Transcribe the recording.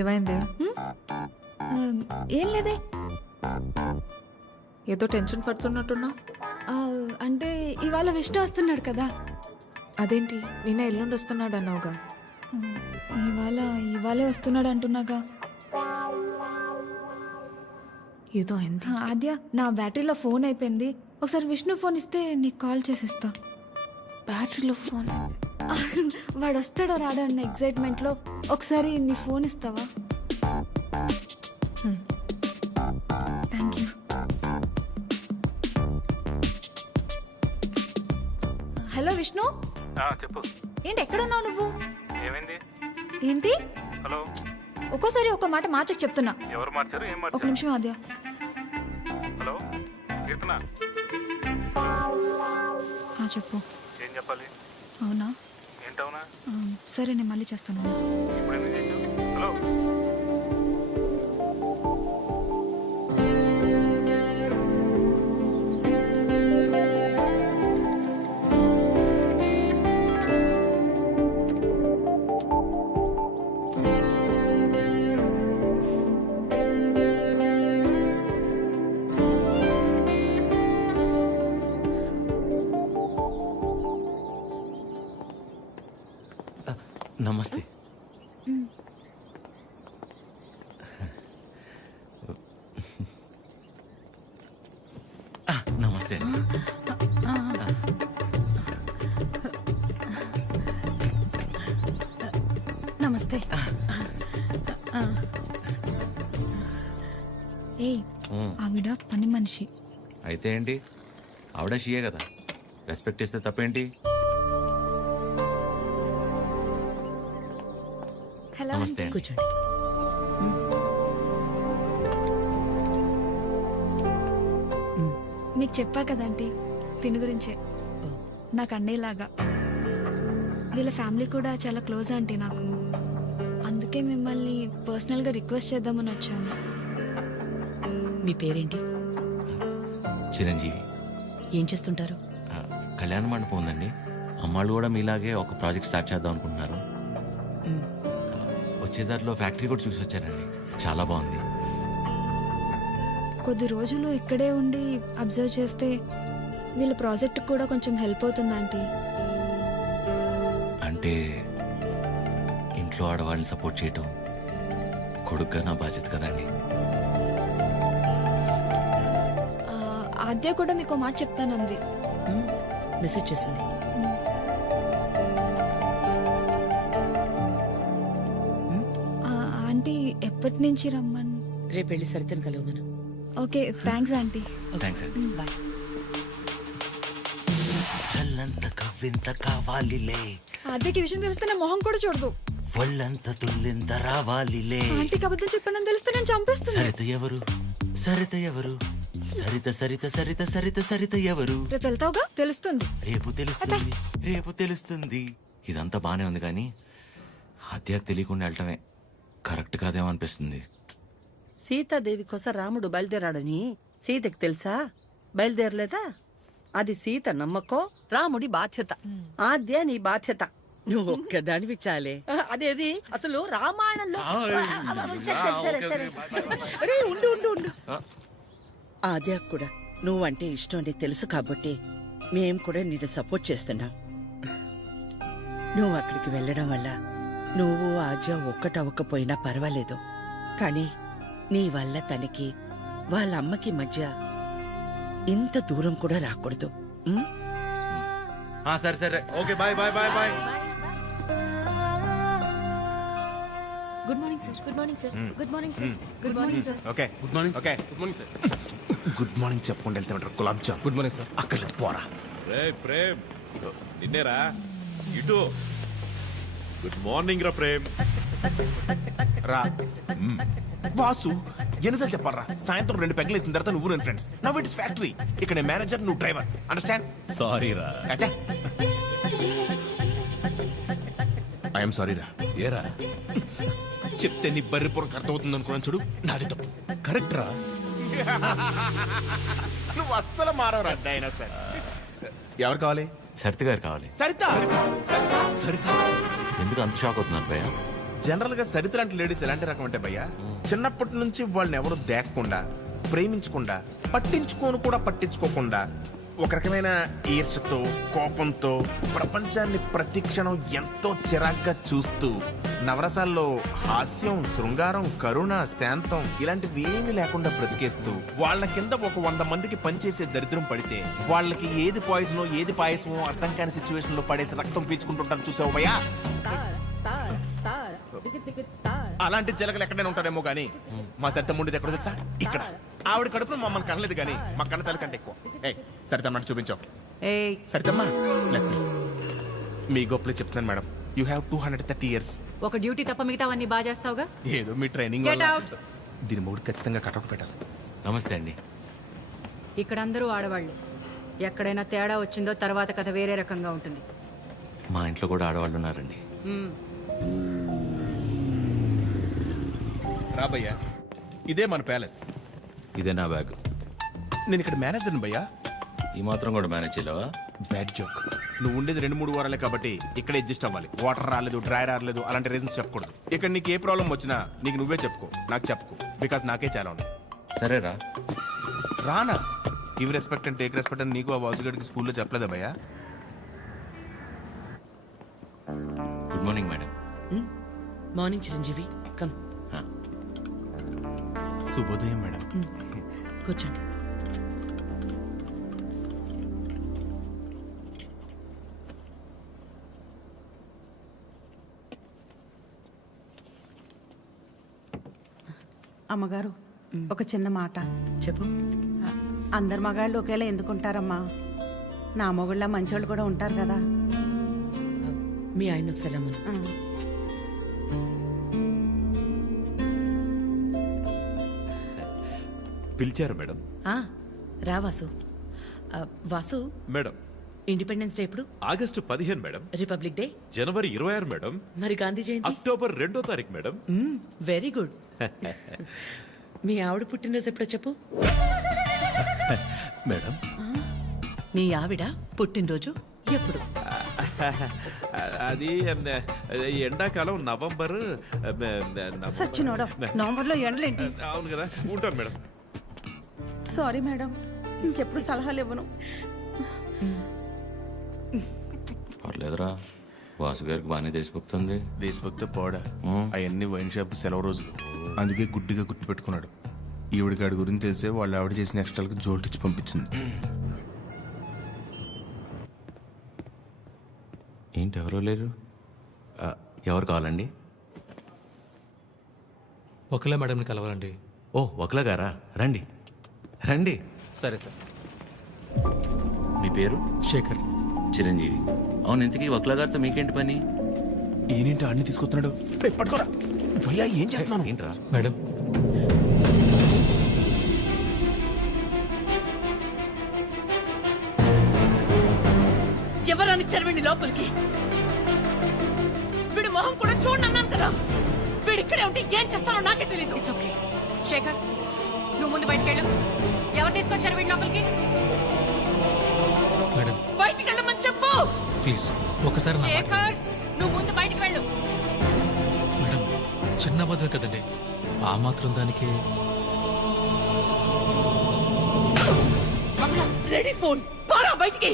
ఏమైంది? ఏం లేదే. ఏదో టెన్షన్ పడుతున్నట్టున్నా. అంటే ఇవాళ విష్ణు వస్తున్నాడు కదా. అదేంటి నిన్న ఎల్లుండి వస్తున్నాడు అన్నావుగా? ఇవాళే వస్తున్నాడు అంటున్నాగా. ఏదో అయింది. ఆద్య, నా బ్యాటరీలో ఫోన్ అయిపోయింది. ఒకసారి విష్ణు ఫోన్ ఇస్తే నీకు కాల్ చేసిస్తా. బ్యాటరీలో ఫోన్? వాడు వస్తాడో రాడో అన్న ఎక్సైట్మెంట్లో ఒకసారి నీ ఫోన్ ఇస్తావా? Thank you. హలో విష్ణు. చెప్పు. ఏంటి ఎక్కడున్నావు నువ్వు? ఏమైంది? ఏంటి? హలో. ఒక్కోసారి ఒక మాట మార్చకు చెప్తున్నా. ఎవరు మార్చారు? ఏం మార్చారు? ఒక నిమిషం ఆద్య. హలో కీర్తన. చెప్పు. ఏం చెప్పాలి? అవునా? ఏంటవునా? సరే నేను మళ్ళీ చేస్తాను. ఇప్పుడు ఎందుకు చేసావు? హలో. నమస్తే. నమస్తే అండి. నమస్తే. ఏయ్, ఆవిడ పని మనిషి. అయితే ఏంటి, ఆవిడ షియే కదా, రెస్పెక్ట్ ఇస్తే తప్పేంటి? హలో. నమస్తే అండి. కూర్చోండి. మీకు చెప్పా కదంటీ తిని గురించే. నాకు అన్నయ్యలాగా. వీళ్ళ ఫ్యామిలీ కూడా చాలా క్లోజ్ ఆంటీ నాకు. అందుకే మిమ్మల్ని పర్సనల్గా రిక్వెస్ట్ చేద్దామని వచ్చాను. మీ పేరేంటి? చిరంజీవి. ఏం చేస్తుంటారు? కళ్యాణ మండపం ఉందండి. అమ్మాళ్ళు కూడా మీలాగే ఒక ప్రాజెక్ట్ స్టార్ట్ చేద్దాం అనుకుంటున్నారు. వచ్చేదారిలో ఫ్యాక్టరీ కూడా చూసి వచ్చారండి, చాలా బాగుంది. కొద్ది రోజులు ఇక్కడే ఉండి అబ్జర్వ్ చేస్తే వీళ్ళ ప్రాజెక్ట్ కూడా కొంచెం హెల్ప్ అవుతుంది ఆంటీ. అంటే ఇంట్లో ఆడవాళ్ళని సపోర్ట్ చేయటం కొడుకుగా నా బాధ్యత కదండి. ఆద్య కూడా మీకు మాట చెప్తానంది. మెసేజ్ చేసింది. ఆంటీ ఎప్పటి నుంచి రమ్మని? రేపు వెళ్ళి సరితను కలవమను. Okay, thanks aunty. థ్యాంక్స్ అండి. బాయ్. చల్లంత కవ్వింత కావాలిలే, ఆద్యకి విషయం తెలిస్తే నా మొహం కూడా చూడదు. ఒళ్ళంత తుల్లింత రావాలిలే. ఆంటీకి అబద్ధం చెప్పానని తెలిస్తే నేను చంపేస్తుంది. సరిత ఎవరు? సరిత ఎవరు? సరిత సరిత సరిత సరిత సరిత ఎవరు? రేపు వెళ్తావుగా, తెలుస్తుంది. రేపు తెలుస్తుంది, రేపు తెలుస్తుంది. ఇదంతా బానే ఉంది కానీ హత్యకు తెలియకుండా వెళ్ళటమే కరెక్ట్ కాదేమో అనిపిస్తుంది. సీతాదేవి కోసం రాముడు బయలుదేరాడని సీతకి తెలుసా? బయలుదేరలేదా? అది సీత నమ్మకం, రాముడి బాధ్యత. ఆద్య నీ బాధ్యత. నువ్వు ఒక్కదానివి చాలే. అదేది అసలు రామాయణంలో. అరే ఉండు ఉండు ఉండు. ఆద్య కూడా నువ్వంటే ఇష్టం అని తెలుసు కాబట్టి మేం కూడా నిన్ను సపోర్ట్ చేస్తున్నాం. నువ్వు అక్కడికి వెళ్ళడం వల్ల నువ్వు ఆద్య ఒక్కటవ్వకపోయినా పర్వాలేదు, కానీ నీ వల్ల తనకి వాళ్ళ అమ్మకి మధ్య ఇంత దూరం కూడా రాకూడదు. సరే సరే, okay, bye bye bye bye. Good morning sir. Good morning sir. Good morning sir. Good morning sir. Okay, good morning. Okay, good morning sir. Good morning చెప్పకుండా వెళ్తే ఉంటారు gulab jam. Good morning sir. అక్కర్లేదు, పోరా. ప్రేమ్ నిన్నేరా ఇటు. గుడ్ మార్నింగ్ రా ప్రేమ్. రా వాసు, ఎన్నిసార్లు చెప్పారా? సాయంత్రం 2 పెగ్గలు వేసిన తర్వాత నువ్వు నేను friends. Now it is factory. ఇక్కడ మేనేజర్, నువ్వు డ్రైవర్. అండర్స్టాండ్? సారీ రా. ఐఎమ్ సారీ రా. ఏరా చెప్తే నీ బర్రి పొరకు అర్థమవుతుంది అనుకున్నాను చూడు, నాది తప్పు. కరెక్ట్ రా. నువ్వు అస్సలు మారవరా డైనోసార్. ఎవరు కావాలి? సరిత గారు కావాలి. సరిత. సరిత ఎందుకు అంత షాక్ అవుతున్నారు భయ్య? జనరల్ గా సరిత లాంటి లేడీస్ ఎలాంటి రకం అంటే భయ్యా, చిన్నప్పటి నుంచి వాళ్ళని ఎవరు దేకకుండా, ప్రేమించకుండా, పట్టించుకోకుండా ఒక రకమైన ఈర్ష్యతో, కోపంతో ప్రపంచాన్ని ప్రతిక్షణం ఎంతో చిరాగ్గా చూస్తూ నవరసాల్లో హాస్యం, శృంగారం, కరుణ, శాంతం ఇలాంటివి ఏమీ లేకుండా బ్రతికేస్తూ వాళ్ళ కింద ఒక 100 మందికి పనిచేసే దరిద్రం పడితే వాళ్ళకి ఏది పాయిజనో ఏది పాయసమో అర్థం కాని సిచ్యువేషన్ లో పడేసి రక్తం పీల్చుకుంటుంటారు చూసావు భయ్యా. అలాంటి జలగలు ఎక్కడైనా ఉంటారేమో గానీ మా సరిత ముండిది ఎక్కడ తెలుసా? ఇక్కడ. ఆవిడ కడుపులో మమ్మల్ని కనలేదు కానీ మా కన్న తల్లి కంటే ఎక్కువ. సరితమ్మ చూపించావు. సరితమ్మ మీ గొప్పలే చెప్తున్నాను మేడం. You have 230 years. ఒక డ్యూటీ తప్ప మిగతావన్నీ బాగా చేస్తావుగా. ఏదో మీ ట్రైనింగ్ Get out. దీని మూడు ఖచ్చితంగా కటౌట్ పెట్టాలి. నమస్తే అండి. ఇక్కడ అందరూ ఆడవాళ్ళు. ఎక్కడైనా తేడా వచ్చిందో తర్వాత కథ వేరే రకంగా ఉంటుంది. మా ఇంట్లో కూడా ఆడవాళ్ళు ఉన్నారండి. రాబయ్యా, ఇదే మన ప్యాలెస్. ఇదే నా బ్యాగ్. నేను ఇక్కడ మేనేజర్ని భయ్యా. ఈ మాత్రం కూడా మేనేజ్ చేయలేవా? Bad joke. నువ్వు ఉండేది 2-3 వారాలే కాబట్టి ఇక్కడ అడ్జస్ట్ అవ్వాలి. వాటర్ రాలేదు, డ్రై రాలేదు అలాంటి రీజన్స్ చెప్పకూడదు. ఇక్కడ నీకు ఏ ప్రాబ్లం వచ్చినా నీకు నువ్వే చెప్పుకో, నాకు చెప్పుకో. బికాస్ నాకే చాలా ఉన్నాయి. సరేరా. రానా give respect and take respect అని నీకు ఆ వాసుగడికి స్కూల్లో చెప్పలేదా భయ్యా? Good morning madam. Morning Chiranjeevi, come. శుభోదయం మేడం. కూర్చోండి. అమ్మగారు, ఒక చిన్న మాట చెప్పు. అందరు మగాళ్ళు ఒకేలా ఎందుకుంటారమ్మా? నా మొగుళ్ళ మంచోళ్ళు కూడా ఉంటారు కదా. మీ ఆయన ఒకసారి రమ్మను. పిలిచారు మేడం. రా Vasu. Vasu, madam Independence Day ఎప్పుడు? August 15 madam. రిపబ్లిక్ డే జనవరి 26 మేడం. మరి గాంధీ జయంతి? అక్టోబర్ 2వ తారీఖు మేడం. Very good. మీ ఆవిడ పుట్టినరోజు ఎప్పుడో చెప్పు. మేడం నీ ఆవిడ పుట్టినరోజు ఎప్పుడు? అది ఎండాకాలం నవంబర్. సచ్చినోడా, నవంబర్లో ఎండలేంటి? అవును కదా, ఉంటాను మేడం. సారీ మేడం, ఇంకెప్పుడు సలహాలు ఇవ్వను. పర్లేదురా, వాసు గారికి బాగానే దేశభక్తుంది. దేశభక్తి పోడా, అవన్నీ వైన్ షాప్ సెలవు రోజులు. అందుకే గుడ్డిగా గుర్తు పెట్టుకున్నాడు. ఈవిడికి ఆడి గురించి తెలిసే వాళ్ళు ఆవిడ చేసిన ఎక్స్ట్రాలకు జోల్టిచ్చి పంపించింది. ఏంటి ఎవరో లేరు? ఎవరు కావాలండి? ఒకలా మేడంని కలవాలండి. ఓ, ఒకలా గారా, రండి రండి. సరే సార్. మీ పేరు? శేఖర్. చిరంజీవి. అవును, ఇంతకీ ఒకలా గారితో మీకేంటి పని? ఈయనేంటి అన్ని తీసుకొస్తున్నాడు? పట్టుకోరా భయ్యా, ఏం చేస్తున్నాను? ఏంట్రా మేడం, ఎవరని చరవండి లోపలికి. వీడి మొహం కూడా చూడండి అన్నాను కదా. వీడి ఇక్కడే ఉంటే ఏం చేస్తానో నాకే తెలీదు. It's okay. శేఖర్, నువ్వు ముందు బయటకెళ్ళు. ఎవరు తీసుకొచ్చారు వీడి లోపలికి? మేడం బయటికి వెళ్ళమని చెప్పు. ప్లీజ్ ఒకసారి నా మాట. శేఖర్, నువ్వు ముందు బయటకు వెళ్ళు. మేడం, చిన్న అబద్ధం కదండి, ఆ మాత్రం దానికి. రెడీ ఫోన్ పారా బయటికి.